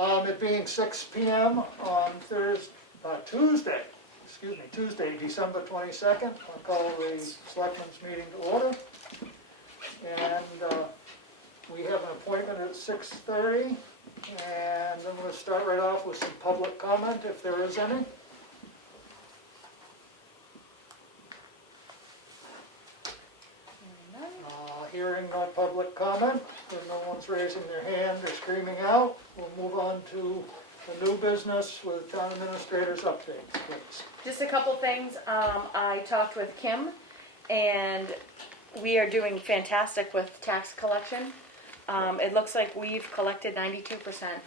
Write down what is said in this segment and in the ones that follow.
It being 6 p.m. on Tuesday, December 22nd, I'll call the Selectmen's meeting to order. And we have an appointment at 6:30, and I'm going to start right off with some public comment, if there is any. Hearing no public comment, and no one's raising their hand or screaming out, we'll move on to the new business with town administrator's update, please. Just a couple things. I talked with Kim, and we are doing fantastic with tax collection. It looks like we've collected 92%.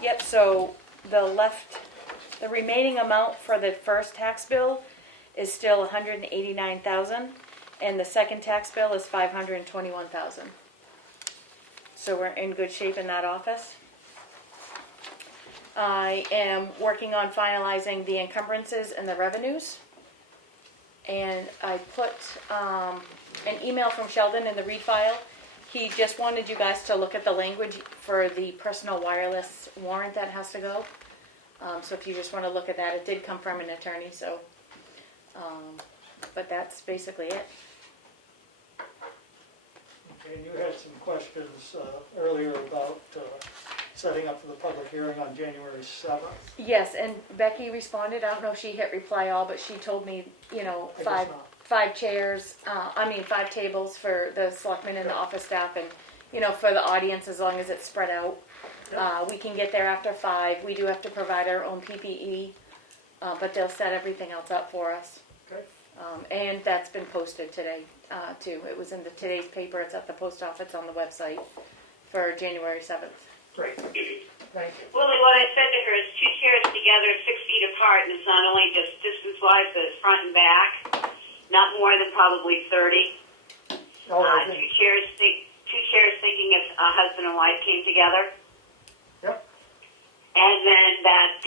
Yep, so the remaining amount for the first tax bill is still $189,000, and the second tax bill is $521,000. So we're in good shape in that office. I am working on finalizing the encumbrances and the revenues. And I put an email from Sheldon in the read file. He just wanted you guys to look at the language for the personal wireless warrant that has to go. So if you just want to look at that, it did come from an attorney, so, but that's basically it. Okay, and you had some questions earlier about setting up for the public hearing on January 7th. Yes, and Becky responded. I don't know if she hit reply all, but she told me, five chairs, 5 tables for the selectmen and the office staff, and, for the audience, as long as it's spread out. Yep. We can get there after 5. We do have to provide our own PPE, but they'll set everything else up for us. Okay. And that's been posted today, too. It was in today's paper. It's at the post office on the website for January 7th. Great. Thank you. Willie, what I said to her is 2 chairs together, 6 feet apart, and it's not only just distance-wise, but it's front and back. Not more than probably 30. Two chairs thinking if a husband and wife came together. Yep. And then that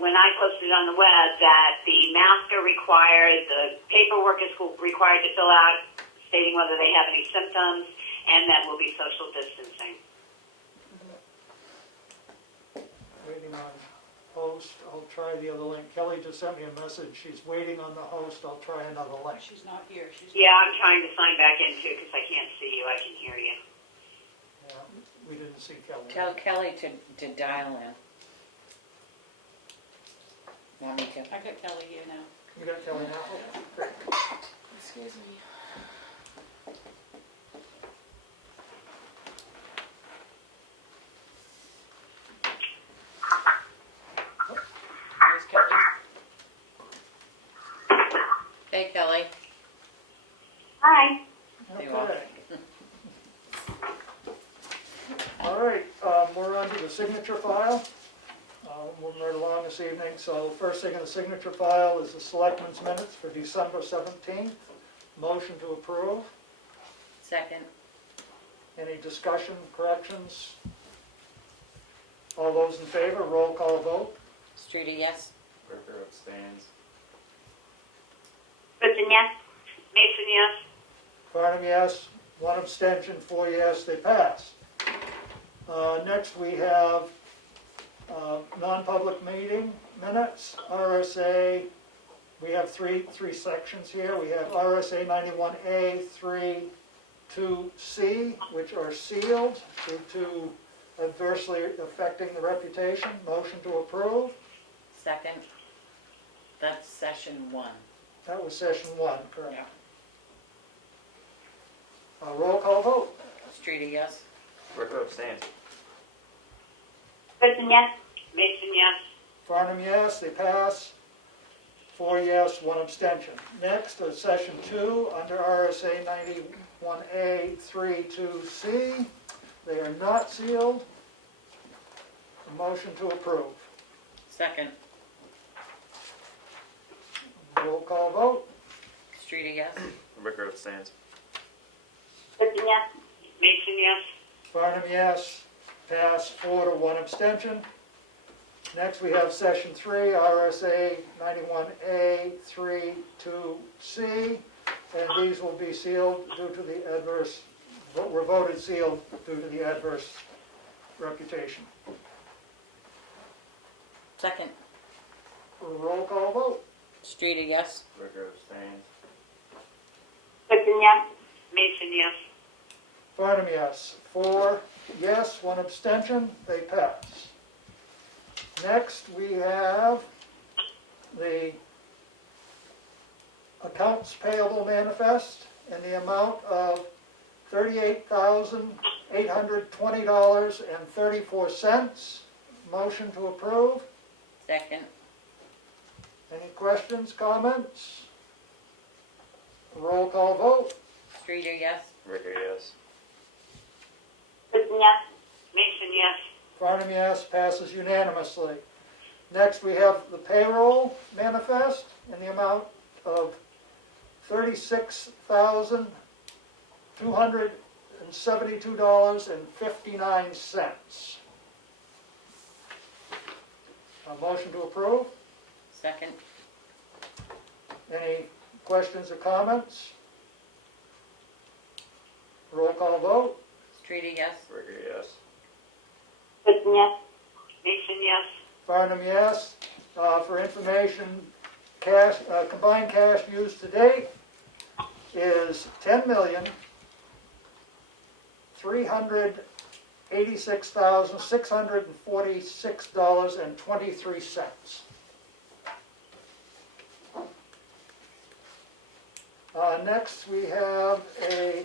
when I posted on the web that the masks are required, the paperwork is required to fill out stating whether they have any symptoms, and that will be social distancing. Waiting on host. I'll try the other link. Kelly just sent me a message. She's waiting on the host. I'll try another link. She's not here. Yeah, I'm trying to sign back in too because I can't see you. I can hear you. Yeah, we didn't see Kelly. Tell Kelly to dial in. Want me to? I got Kelly here now. You got Kelly now? Okay, great. Excuse me. There's Kelly. Hey, Kelly. Hi. There you are. Okay. All right, we're on to the signature file. Moving right along this evening. So first thing in the signature file is the Selectmen's minutes for December 17th. Motion to approve. Second. Any discussion, corrections? All those in favor, roll call vote. Streeter, yes. Ricker abstains. Kristen, yes. Mason, yes. Farnham, yes. 1 abstention, 4 yes, they pass. Next we have non-public meeting minutes, RSA. We have three sections here. We have RSA 91A 3 to C, which are sealed due to adversely affecting the reputation. Motion to approve. Second. That's session 1. That was session 1, correct? Yeah. Roll call vote. Streeter, yes. Ricker abstains. Kristen, yes. Mason, yes. Farnham, yes, they pass. 4 yes, 1 abstention. Next is session 2 under RSA 91A 3 to C. They are not sealed. A motion to approve. Second. Roll call vote. Streeter, yes. Ricker abstains. Kristen, yes. Mason, yes. Farnham, yes. Pass 4 to 1 abstention. Next we have session 3, RSA 91A 3 to C. And these will be sealed due to the adverse, were voted sealed due to the adverse reputation. Second. Roll call vote. Streeter, yes. Ricker abstains. Vixen, yes. Mason, yes. Farnum, yes. 4 yes, 1 abstention, they pass. Next, we have the accounts payable manifest in the amount of $38,820.34. Motion to approve. Second. Any questions, comments? Roll call vote. Streeter, yes. Ricker, yes. Vixen, yes. Mason, yes. Farnum, yes, passes unanimously. Next, we have the payroll manifest in the amount of $36,272.59. A motion to approve. Second. Any questions or comments? Roll call vote. Streeter, yes. Ricker, yes. Vixen, yes. Mason, yes. Farnum, yes. For information, cash, combined cash used to date is $10,386,646.23. Next, we have a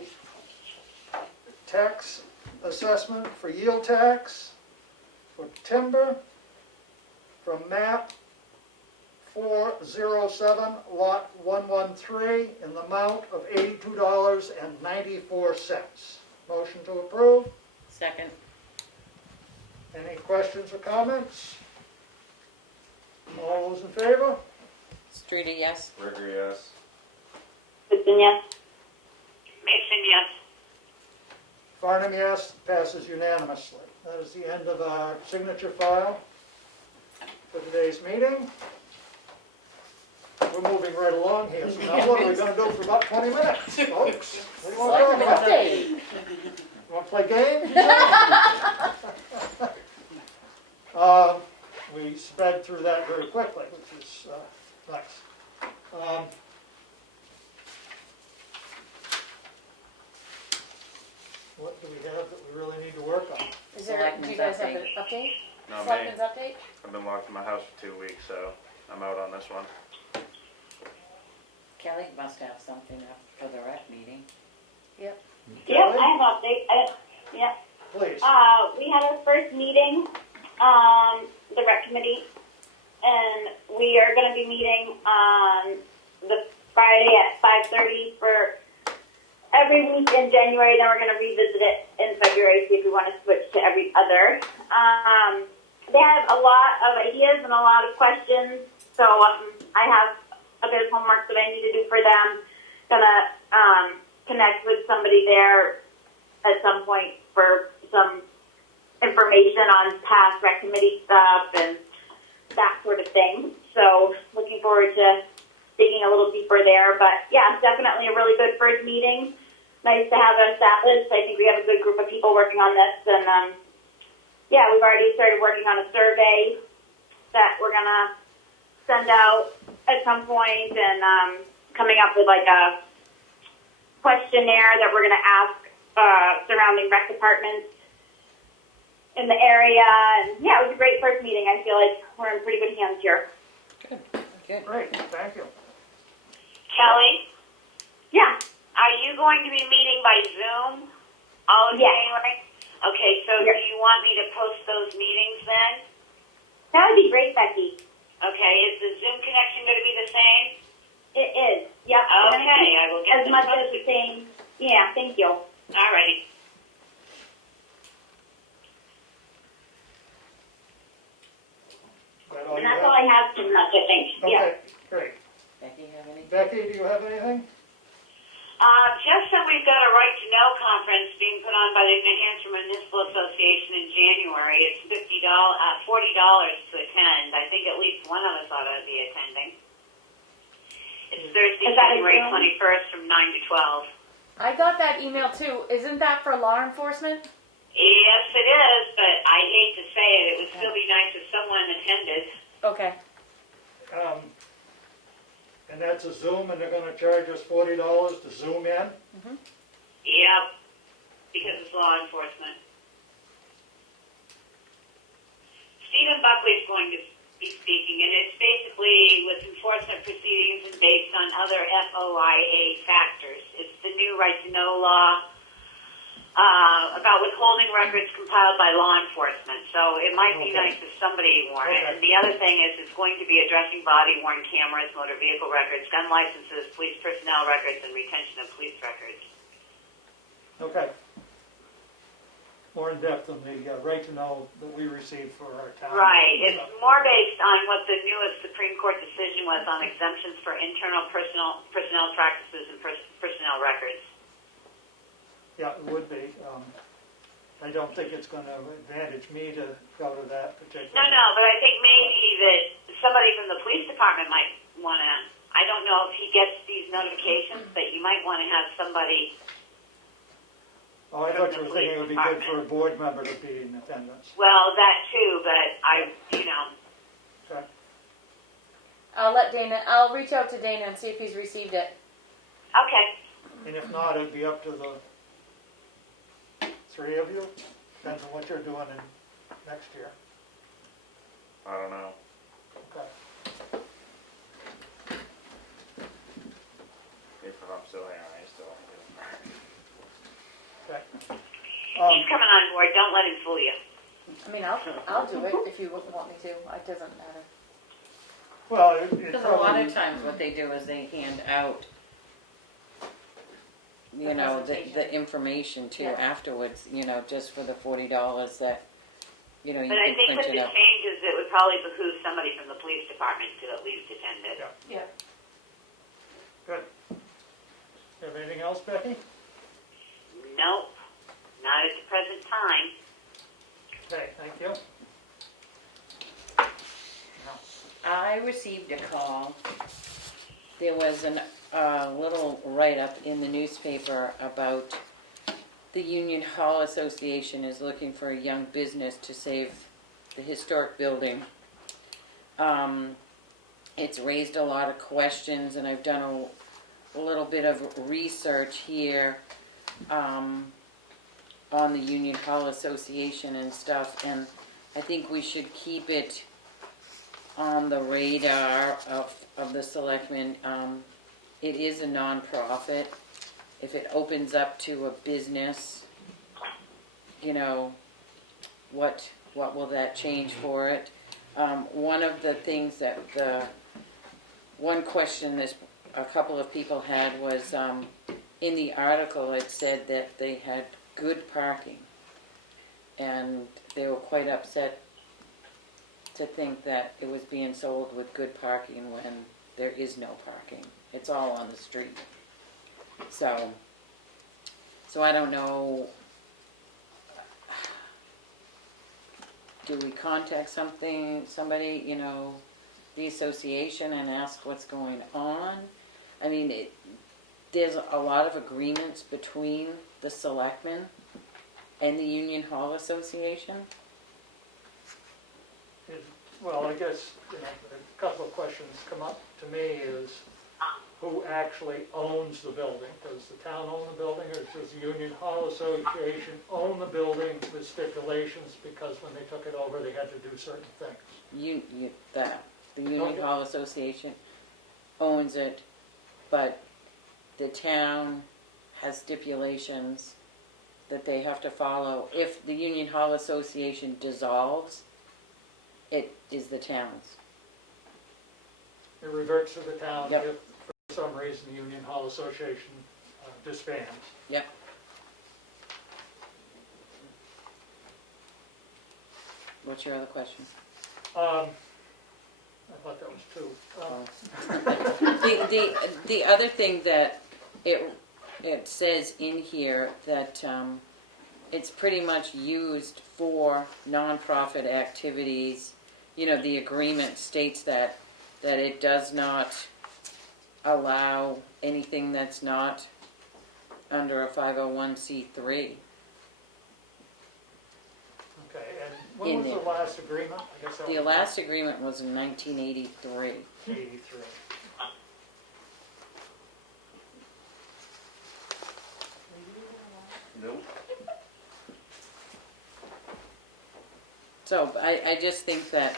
tax assessment for yield tax for timber from map 407, lot 113, in the amount of $82.94. Motion to approve. Second. Any questions or comments? All those in favor? Streeter, yes. Ricker, yes. Vixen, yes. Mason, yes. Farnum, yes. Passes unanimously. That is the end of our signature file for today's meeting. We're moving right along here, so now what are we gonna do for about 20 minutes, folks? What do you want to talk about? Update. You want to play games? We sped through that very quickly, which is nice. What do we have that we really need to work on? Is there, do you Selectmen's guys have update. an update? No, me. Selectmen's update? I've been locked in my house for 2 weeks, so I'm out on this one. Kelly must have something for the rec meeting. Yeah, I have an update. Yeah. Please. We had our first meeting, the rec committee, and we are going to be meeting on the Friday at 5:30 for every week in January. Then we're going to revisit it in February, see if we want to switch to every other. They have a lot of ideas and a lot of questions, so I have a bit of homework that I need to do for them. Gonna connect with somebody there at some point for some information on past rec committee stuff and that sort of thing. So looking forward to digging a little deeper there. But yeah, definitely a really good first meeting. Nice to have it established. I think we have a good group of people working on this. And yeah, we've already started working on a survey that we're going to send out at some point, and coming up with like a questionnaire that we're going to ask surrounding rec departments in the area. And yeah, it was a great first meeting. I feel like we're in pretty good hands here. Good. Good. Great, thank you. Kelly, Yeah. are you going to be meeting by Zoom all of Yes. January? Okay, so do you want me to post those meetings then? That would be great, Becky. Okay, is the Zoom connection going to be the same? It is. Yep. Okay, I will get As them much as posted. the same. Yeah, thank you. All righty. Is that all And you that's have? all I have too much, I think. Yeah. Okay, great. Becky, have any? Becky, do you have anything? Just that we've got a right to know conference being put on by the New Hampshire Municipal Association in January. It's $40 to attend. I think at least one of us ought to be attending. It's Thursday, Is that a January Zoom? 21st from 9 to 12. I got that email too. Isn't that for law enforcement? Yes, it is, but Okay, And that's a Zoom, and they're gonna charge us $40 to Zoom in? Yep, because it's law enforcement. Stephen Buckley's going to be speaking, and it's basically with enforcement proceedings and based on other FOIA factors. It's the new right to know law about withholding records compiled by law enforcement. So it might be Okay. nice if somebody wore it. Okay. And the other thing is it's going to be addressing body-worn cameras, motor vehicle records, gun licenses, police personnel records, and retention of police records. Okay. More in depth than the right to know that we received for our town. Right. It's more based on what the newest Supreme Court decision was on exemptions for internal personnel practices and personnel records. Yeah, it would be. I don't think it's gonna advantage me to go to that particular. No, but I think maybe that somebody from the police department might want to, I don't know if he gets these notifications, but you might want to have somebody. Oh, I thought you were thinking it would be good for a board member to be in attendance. Well, that too, but Okay. I'll reach out to Dana and see if he's received it. okay. And if not, it'd be up to the three of you. Depends on what you're doing in next year. I don't know. Okay. If I'm still here, I still Okay. He's coming on board. Don't let him fool you. I mean, I'll do it if you want me to. It doesn't matter. Well, it Because a lot probably, of times what they do is they hand out, you know, the information too Yeah. afterwards, you know, just for the $40 that, you know, you But I can think with print the it out. changes, it would probably behoove somebody from the police department to at least attend it. Yeah. Yeah. good. You have anything else, Becky? Nope, not at the present time. Okay, thank you. I received a call. There was a little write-up in the newspaper about the Union Hall Association is looking for a young business to save the historic building. It's raised a lot of questions, and I've done a little bit of research here on the Union Hall Association and stuff, and I think we should keep it on the radar of the selectmen. It is a nonprofit. If it opens up to a business, you know, what will that change for it? One of the things that one question a couple of people had was, in the article it said that they had good parking, and they were quite upset to think that it was being sold with good parking when there is no parking. It's all on the street. So I don't know, do we contact somebody, you know, the association and ask what's going on? I mean, there's a lot of agreements between the selectmen and the Union Hall Association. Well, I guess, a couple of questions come up to me is who actually owns the building? Does the town own the building, or does the Union Hall Association own the building with stipulations because when they took it over they had to do certain things? The Union Okay. Hall Association owns it, but the town has stipulations that they have to follow. If the Union Hall Association dissolves, it is the town's. It reverts to the town Yep. if for some reason the Union Hall Association disbands. Yep. What's your other question? I thought that was two. The other thing that it says in here that it's pretty much used for nonprofit activities. You know, the agreement states that it does not allow anything that's not under a 501c3. Okay, and When in was the there. last agreement? I guess that The was last agreement was in 1983. 83. Nope. So I just think that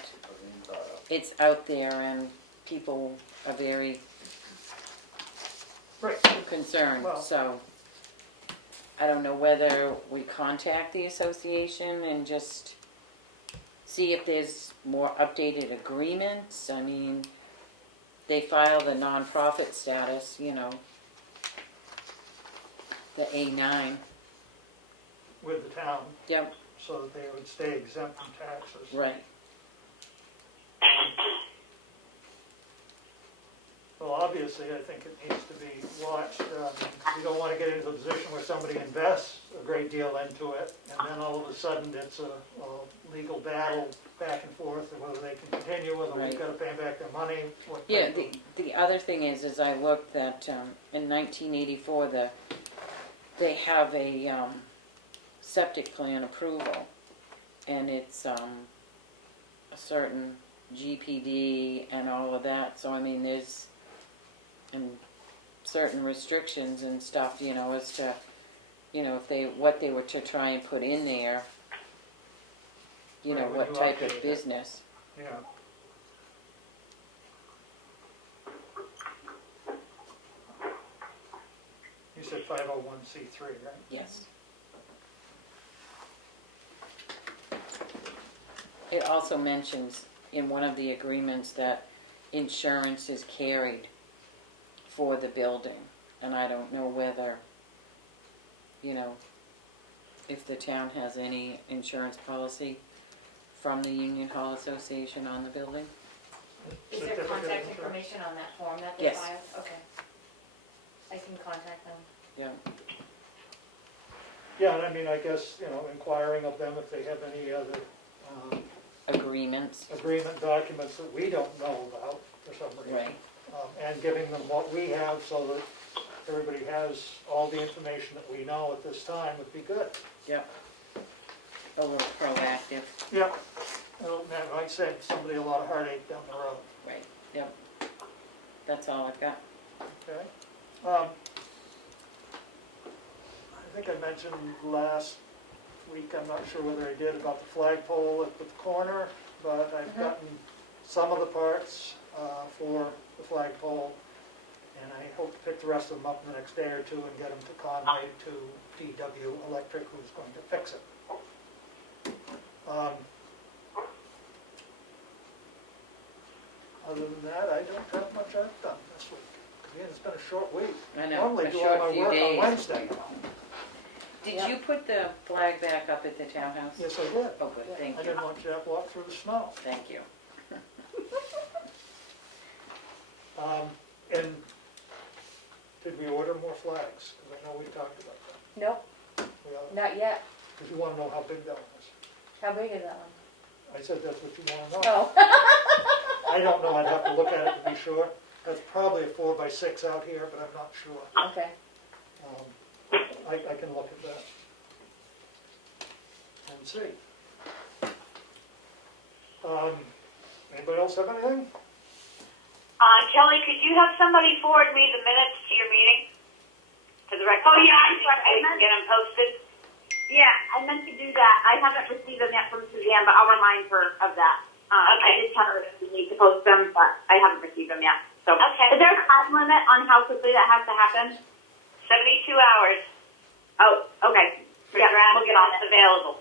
it's out there and people are very Right. concerned, Well- so I don't know whether we contact the association and just see if there's more updated agreements. I mean, they file the nonprofit status, you know, the A9. With the town, Yep, so that they would stay exempt from taxes. right. Well, obviously, I think it needs to be watched. You don't want to get into a position where somebody invests a great deal into it, and then all of a sudden it's a legal battle back and forth, and whether they can continue, whether we've Right. got to pay them back their money. what Yeah, type of- the other thing is I looked that in 1984, they have a septic plan approval, and it's a certain GPD and all of that. So I mean, there's and certain restrictions and stuff, you know, as to, you know, if what they were to try and put in there, you know, Right, when what you type update of it. business. Yeah. You said 501c3, right? Yes. It also mentions in one of the agreements that insurance is carried for the building, and I don't know whether, you know, if the town has any insurance policy from the Union Hall Association on the building. Is there Certificate of contact insurance. information on that form that they Yes. filed? Okay. I can contact them. Yeah, Yeah, and I mean, I guess, you know, inquiring of them if they have any other agreements, agreement documents that we don't know about for some reason. right, And giving them what we have so that everybody has all the information that we know at this time would be good. yep. A little proactive, Yeah. Well, that might save somebody a lot of heartache down the road, right, yep. That's all I've got. okay? I think I mentioned last week, I'm not sure whether I did, about the flagpole at the corner, but I've gotten some of the parts for the flagpole, and I hope to pick the rest of them up in the next day or two and get them to Conway to DW Electric, who's going to fix it. Other than that, I don't have much I've done this week. Again, it's been a short week. I know, Normally a do all short my few work on days. Wednesday. Did Yeah. you put the flag back up at the townhouse? Yes, I did. Oh, good, thank I you, didn't want you to have to walk through the snow. thank you. And did we order more flags? Because I know we talked about that. Nope, not yet. Because you want to know how big that one is. How big is that one? I said that's what you want to know. Oh. I don't know, I'd have to look at it to be sure. That's probably a 4x6 out here, but I'm not sure. Okay. I can look at that and see. Anybody else have anything? Kelly, could you have somebody forward me the minutes to your meeting? To the record? Oh, yeah, I'm sorry. So we can get them posted? Yeah, I meant to do that. I haven't received them yet from Suzanne, but I'll remind her of that. I Okay. did tell her that we need to post them, but I haven't received them yet. So, Okay. is there a time limit on how quickly that has to happen? 72 hours Oh, okay. for Yeah, draft we'll get on minutes it. available.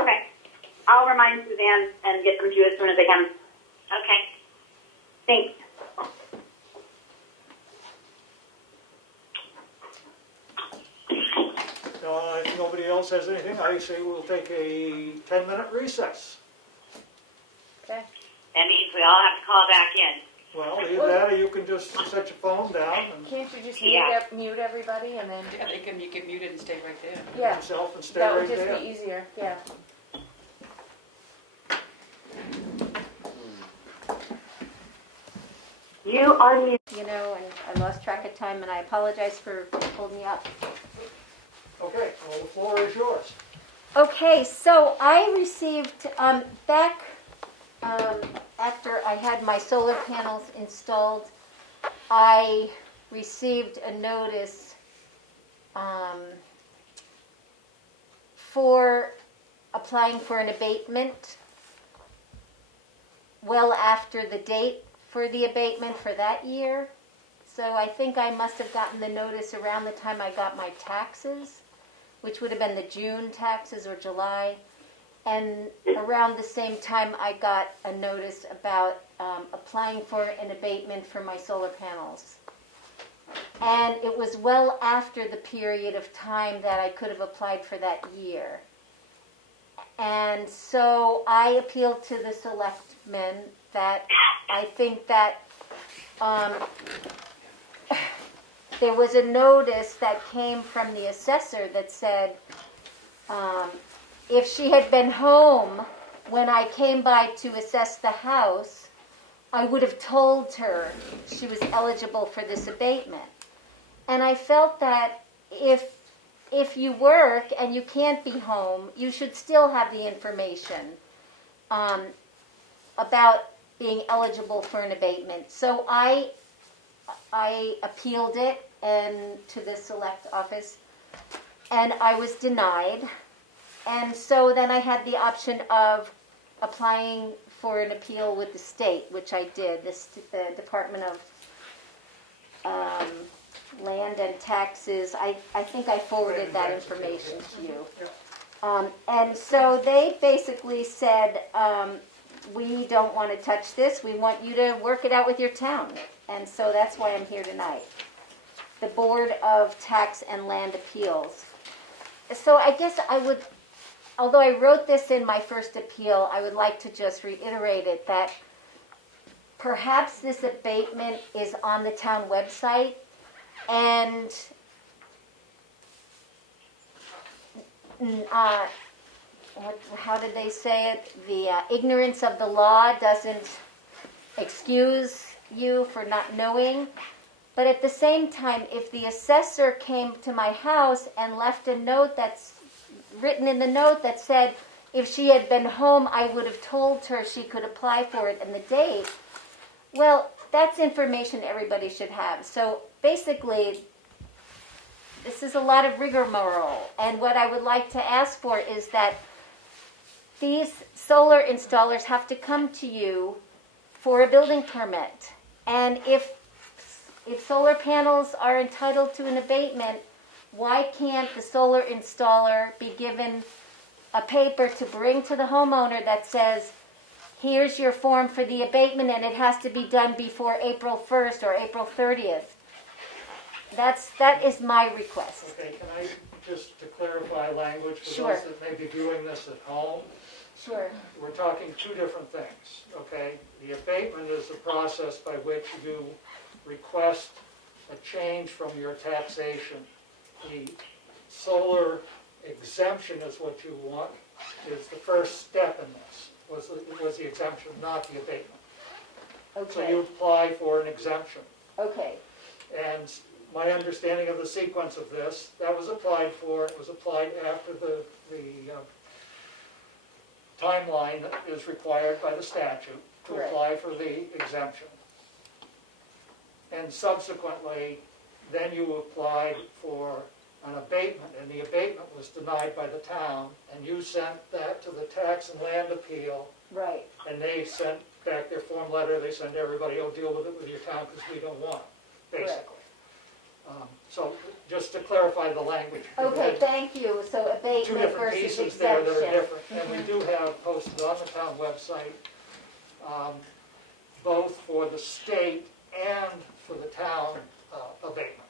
Okay. I'll remind Suzanne and get them to you as soon as I can. Okay. Thanks. If nobody else has anything, I say we'll take a 10-minute recess. Okay. That means we all have to call back in. Well, either that or you can just set your phone down and Can't you just Yeah. mute everybody and then, Yeah, you can mute it and stay right there. yeah, yourself and stay that would right just there. be easier, yeah. You are muted. You know, and I lost track of time, and I apologize for holding you up. Okay, well, the floor is yours. Okay, so I received, back, after I had my solar panels installed, I received a notice, for applying for an abatement well after the date for the abatement for that year. So I think I must have gotten the notice around the time I got my taxes, which would have been the June taxes or July. And around the same time, I got a notice about applying for an abatement for my solar panels. And it was well after the period of time that I could have applied for that year. And so I appealed to the selectmen that I think that there was a notice that came from the assessor that said if she had been home when I came by to assess the house, I would have told her she was eligible for this abatement. And I felt that if you work and you can't be home, you should still have the information about being eligible for an abatement. So I appealed it to the select office, and I was denied. And so then I had the option of applying for an appeal with the state, which I did, the Department of Land and Taxes. I think I forwarded that information to you. And so they basically said, we don't want to touch this. We want you to work it out with your town. And so that's why I'm here tonight. The Board of Tax and Land Appeals. So I guess I would, although I wrote this in my first appeal, I would like to just reiterate it that perhaps this abatement is on the town website, and how did they say it? The ignorance of the law doesn't excuse you for not knowing. But at the same time, if the assessor came to my house and left a note that's written in the note that said if she had been home, I would have told her she could apply for it and the date, well, that's information everybody should have. So basically, this is a lot of rigmarole. And what I would like to ask for is that these solar installers have to come to you for a building permit. And if solar panels are entitled to an abatement, why can't the solar installer be given a paper to bring to the homeowner that says, here's your form for the abatement, and it has to be done before April 1st or April 30th? That is my request. Okay, can I just to clarify language for Sure. those that may be viewing this at home? Sure. We're talking two different things, okay? The abatement is the process by which you request a change from your taxation. The solar exemption is what you want, is the first step in this, was the exemption, not the abatement. So you Okay. apply for an exemption. Okay. And my understanding of the sequence of this, that was applied for, it was applied after the timeline that is required by the statute to Correct. apply for the exemption. And subsequently, then you applied for an abatement, and the abatement was denied by the town, and you sent that to the Tax and Land Appeal, Right. and they sent back their form letter, they send everybody, oh, deal with it with your town, because we don't want it, basically. So, just to clarify the language. Okay, thank you. So Two abatement different versus pieces there that are exemption. different, and we do have posted on the town website, both for the state and for the town abatement.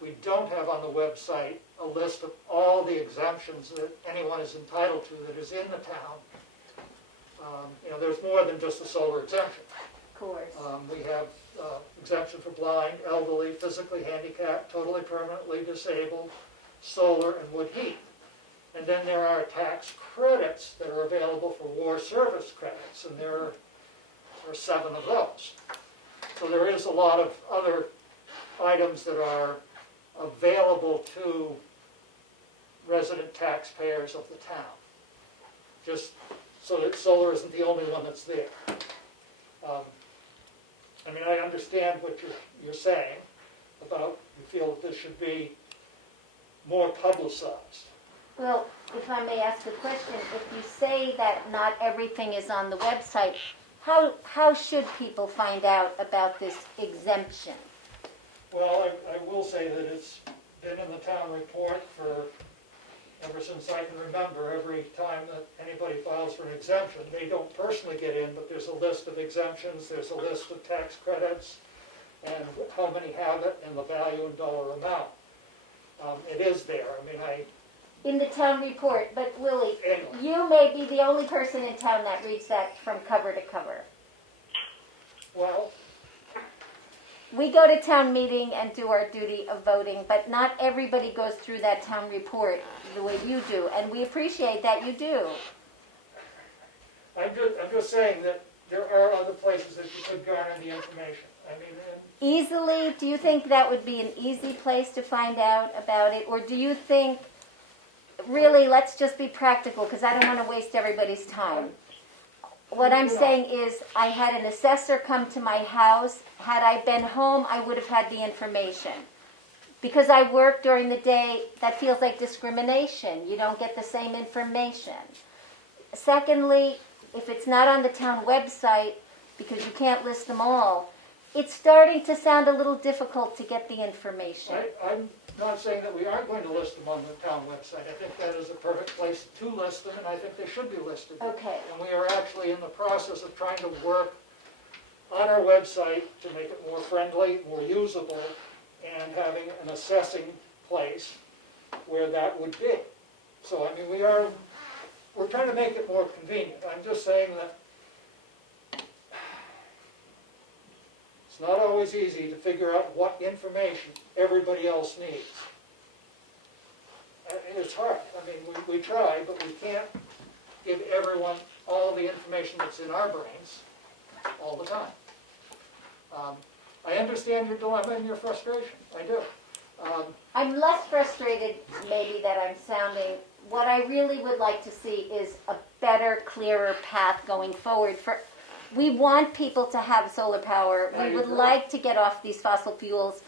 We don't have on the website a list of all the exemptions that anyone is entitled to that is in the town. There's more than just the solar exemption. Of course. We have exemption for blind, elderly, physically handicapped, totally permanently disabled, solar, and wood heat. And then there are tax credits that are available for war service credits, and there are 7 of those. So there is a lot of other items that are available to resident taxpayers of the town. Just so that solar isn't the only one that's there. I mean, I understand what you're saying about, you feel that this should be more publicized. Well, if I may ask a question, if you say that not everything is on the website, how should people find out about this exemption? Well, I will say that it's been in the town report for, ever since I can remember, every time that anybody files for an exemption. They don't personally get in, but there's a list of exemptions, there's a list of tax credits, and how many have it, and the value in dollar amount. It is there. I mean, In the town report, but Willie, anyway. you may be the only person in town that reads that from cover to cover. Well, We go to town meeting and do our duty of voting, but not everybody goes through that town report the way you do, and we appreciate that you do. I'm just saying that there are other places that you could garner the information. I mean, Easily, do you think that would be an easy place to find out about it, or do you think, really, let's just be practical, because I don't want to waste everybody's time. What I'm saying is, I had an assessor come to my house. Had I been home, I would have had the information. Because I work during the day, that feels like discrimination. You don't get the same information. Secondly, if it's not on the town website, because you can't list them all, it's starting to sound a little difficult to get the information. I'm not saying that we aren't going to list them on the town website. I think that is a perfect place to list them, and I think they should be listed. Okay. And we are actually in the process of trying to work on our website to make it more friendly, more usable, and having an assessing place where that would be. So, I mean, we're trying to make it more convenient. I'm just saying that it's not always easy to figure out what information everybody else needs. It's hard. I mean, we try, but we can't give everyone all the information that's in our brains all the time. I understand your dilemma and your frustration. I do. I'm less frustrated, maybe, that I'm sounding. What I really would like to see is a better, clearer path going forward. We want people to have solar power. We would like to get off these fossil fuels.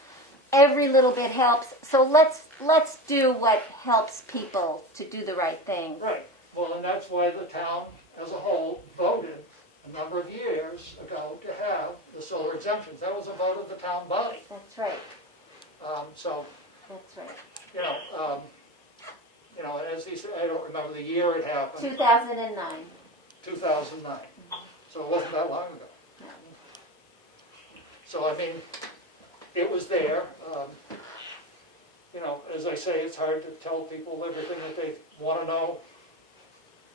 Every little bit helps. So let's do what helps people to do the right thing. Right. Well, and that's why the town as a whole voted a number of years ago to have the solar exemptions. That was a vote of the town body. That's right. So, That's right. as he said, I don't remember the year it happened. 2009. 2009. So it wasn't that long ago. No. So, I mean, it was there. As I say, it's hard to tell people everything that they want to know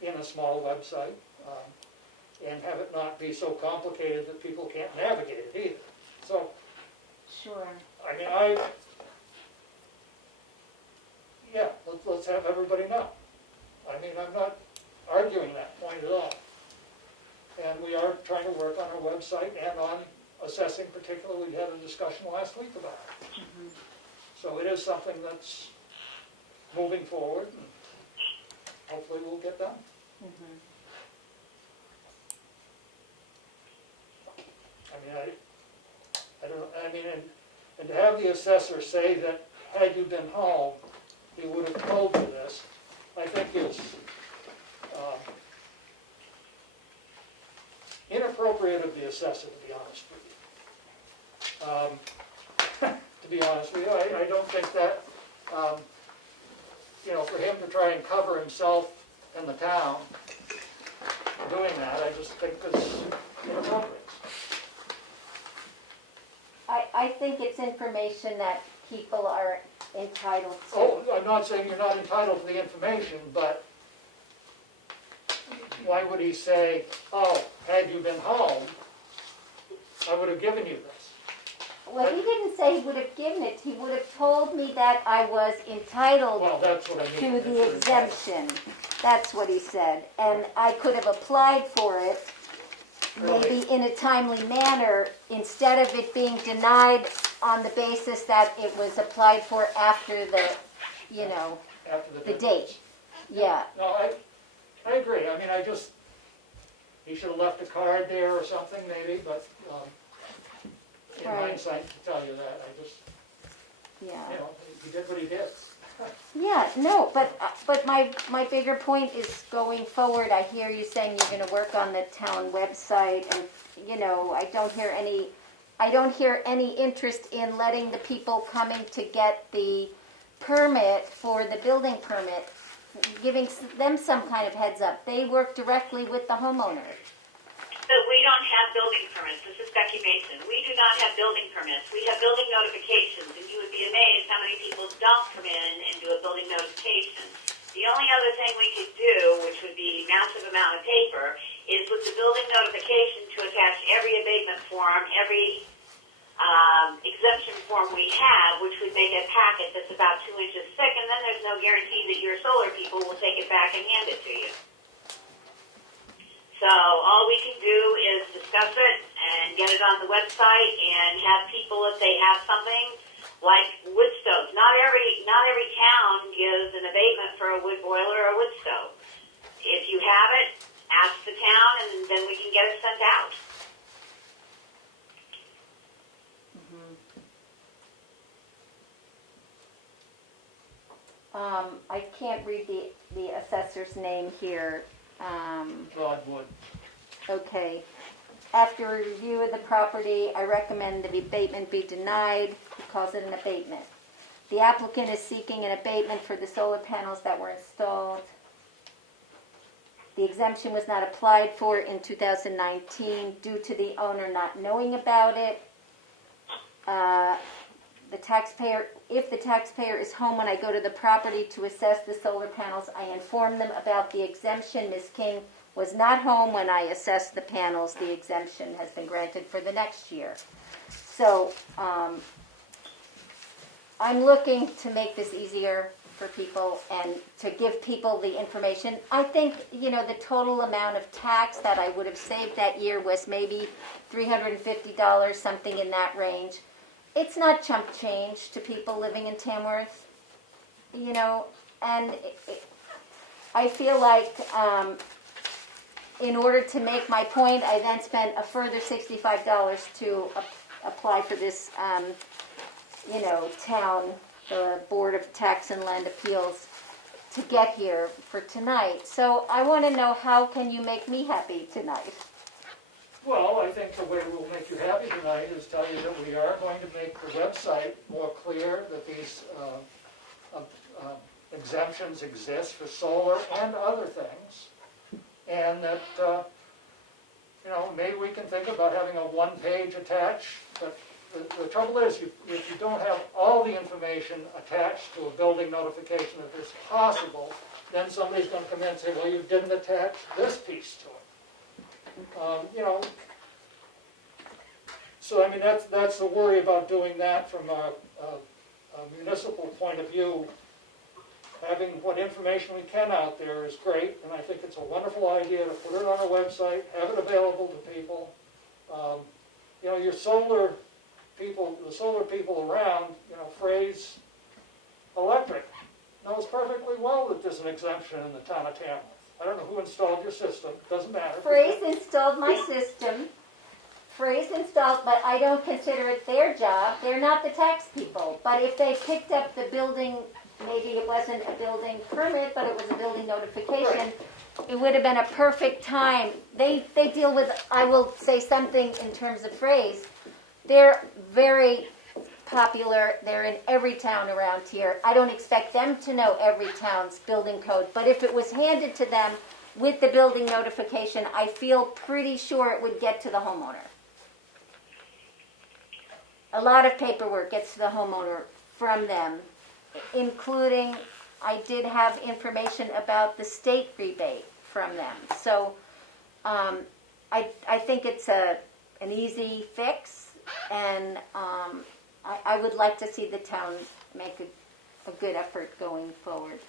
in a small website, and have it not be so complicated that people can't navigate it either. So, Sure. I mean, let's have everybody know. I mean, I'm not arguing that point at all. And we are trying to work on our website and on assessing particularly. We had a discussion last week about it. Mm-hmm. So it is something that's moving forward, and hopefully we'll get done. Mm-hmm. I don't know, and to have the assessor say that had you been home, he would have told you this, I think is inappropriate of the assessor, to be honest with you. To be honest with you, I don't think that, for him to try and cover himself and the town doing that, I just think it's inappropriate. I think it's information that people are entitled to. Oh, I'm not saying you're not entitled to the information, but why would he say, oh, had you been home, I would have given you this? Well, he didn't say he would have given it. He would have told me that I was entitled Well, that's what I mean. to the exemption. That's what he said. And I could have applied for it, maybe in a timely manner, instead of it being denied on the basis that it was applied for after the, after the the deadline. date. Yeah, No, I agree, I mean, he should have left a card there or something maybe, but, in Right. hindsight, to tell you that, I just, yeah. you know, he did what he did. Yeah, no, but my bigger point is going forward, I hear you saying you're gonna work on the town website, and, you know, I don't hear any interest in letting the people coming to get the permit for the building permit, giving them some kind of heads up. They work directly with the homeowner. But we don't have building permits. This is Becky Mason. We do not have building permits. We have building notifications, and you would be amazed how many people don't come in and do a building notification. The only other thing we could do, which would be massive amount of paper, is with the building notification to attach every abatement form, every exemption form we have, which would make a packet that's about 2 inches thick, and then there's no guarantee that your solar people will take it back and hand it to you. So all we can do is discuss it and get it on the website and have people, if they have something like wood stoves. Not every town gives an abatement for a wood boiler or a wood stove. If you have it, ask the town, and then we can get it sent out. I can't read the assessor's name here. Broadwood. Okay. After a review of the property, I recommend the abatement be denied. He calls it an abatement. The applicant is seeking an abatement for the solar panels that were installed. The exemption was not applied for in 2019 due to the owner not knowing about it. If the taxpayer is home when I go to the property to assess the solar panels, I inform them about the exemption. Ms. King was not home when I assessed the panels. The exemption has been granted for the next year. So I'm looking to make this easier for people and to give people the information. I think, you know, the total amount of tax that I would have saved that year was maybe $350, something in that range. It's not chump change to people living in Tamworth, you know, and I feel like in order to make my point, I then spent a further $65 to apply for this, you know, town, the Board of Tax and Land Appeals to get here for tonight. So I want to know, how can you make me happy tonight? Well, I think the way we'll make you happy tonight is tell you that we are going to make the website more clear that these exemptions exist for solar and other things. And that, you know, maybe we can think about having a one-page attached, but the trouble is, if you don't have all the information attached to a building notification if it's possible, then somebody's going to come in and say, well, you didn't attach this piece to it. You know, so I mean, that's the worry about doing that from a municipal point of view. Having what information we can out there is great, and I think it's a wonderful idea to put it on a website, have it available to people. You know, your solar people, the solar people around, you know, Phrase Electric knows perfectly well that there's an exemption in the town of Tamworth. I don't know who installed your system, doesn't matter. Phrase installed my system. Phrase installed, but I don't consider it their job. They're not the tax people. But if they picked up the building, maybe it wasn't a building permit, but it was a building notification, it would have been a perfect time. They deal with, I will say something in terms of Phrase. They're very popular. They're in every town around here. I don't expect them to know every town's building code, but if it was handed to them with the building notification, I feel pretty sure it would get to the homeowner. A lot of paperwork gets to the homeowner from them, including, I did have information about the state rebate from them. So I think it's an easy fix, and I would like to see the town make a good effort going forward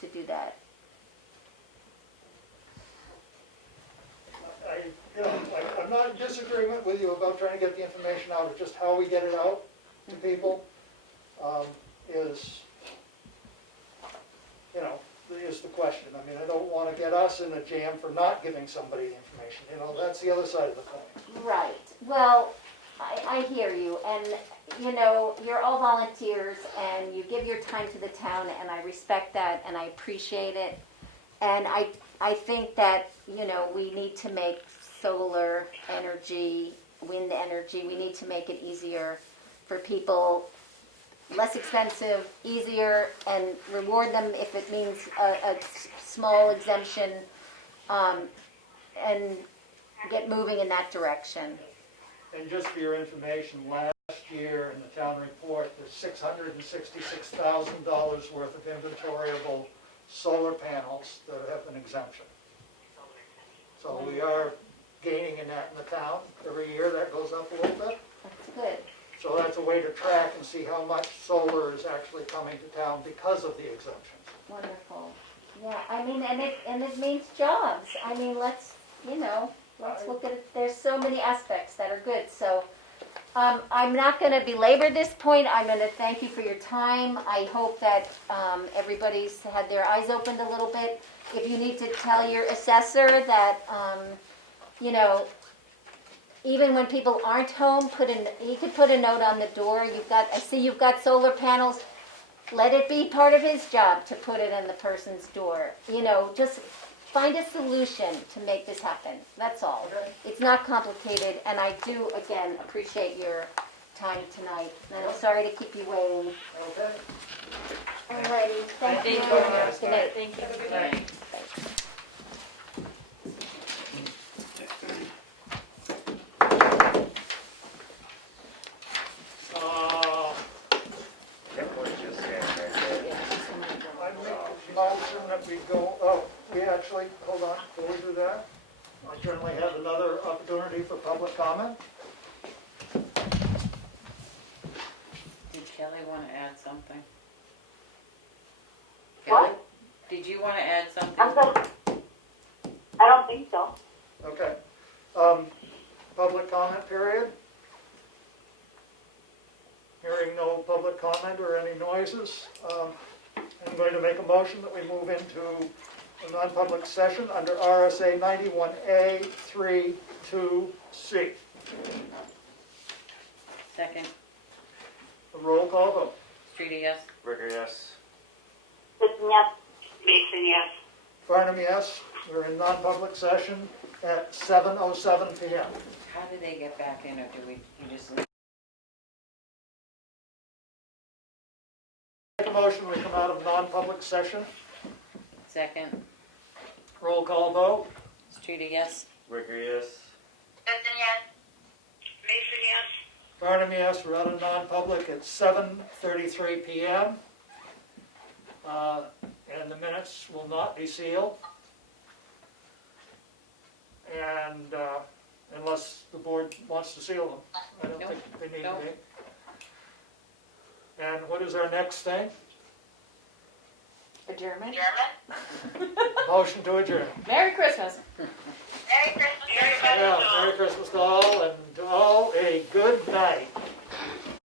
to do that. I'm not in disagreement with you about trying to get the information out. It's just how we get it out to people is, is the question. I mean, I don't wanna get us in a jam for not giving somebody the information, you know, that's the other side of the coin. Right. Well, I hear you, and you know, you're all volunteers, and you give your time to the town, and I respect that, and I appreciate it. And I think that, you know, we need to make solar energy, wind energy, we need to make it easier for people, less expensive, easier, and reward them if it means a small exemption, and get moving in that direction. And just for your information, last year in the town report, there's $666,000 worth of inventoriable solar panels that have an exemption. So we are gaining in that in the town. Every year that goes up a little bit. That's good. So that's a way to track and see how much solar is actually coming to town because of the exemptions. Wonderful. Yeah, I mean, and it means jobs. I mean, let's look at it. There's so many aspects that are good. So I'm not going to belabor this point. I'm going to thank you for your time. I hope that everybody's had their eyes opened a little bit. If you need to tell your assessor that, you know, even when people aren't home, he could put a note on the door. I see you've got solar panels. Let it be part of his job to put it in the person's door. You know, just find a solution to make this happen. That's all. Okay. It's not complicated, and I do, again, appreciate your time tonight. And I'm sorry to keep you waiting. Okay? Alrighty, thank you. Thank you. Good night. Thank you. Good night. I make a motion that we go, hold on, before we do that, I certainly have another opportunity for public comment. Did Kelly want to add something? What? Kelly, did you want to add something? I'm sorry. I don't think so. Okay. Public comment period? Hearing no public comment or any noises, I'm going to make a motion that we move into a non-public session under RSA 91A 3(2)(c). Second. A roll call vote. Streeter, yes? Ricker, yes. Listen, yes. Mason, yes. Farnham, yes. We're in non-public session at 7:07 p.m. How do they get back in, or do you just leave? Make a motion, we come out of non-public session. Second. Roll call vote. Streeter, yes? Ricker, yes. Listen, yes. Mason, yes. Farnham, yes. We're out of non-public at 7:33 p.m. And the minutes will not be sealed. And unless the board wants to seal them, I don't Nope. think they need Nope. to be. And what is our next thing? Adjournment. Motion to adjourn. Merry Christmas. Merry Christmas, everybody. Yeah, Merry Christmas to all, and to all a good night.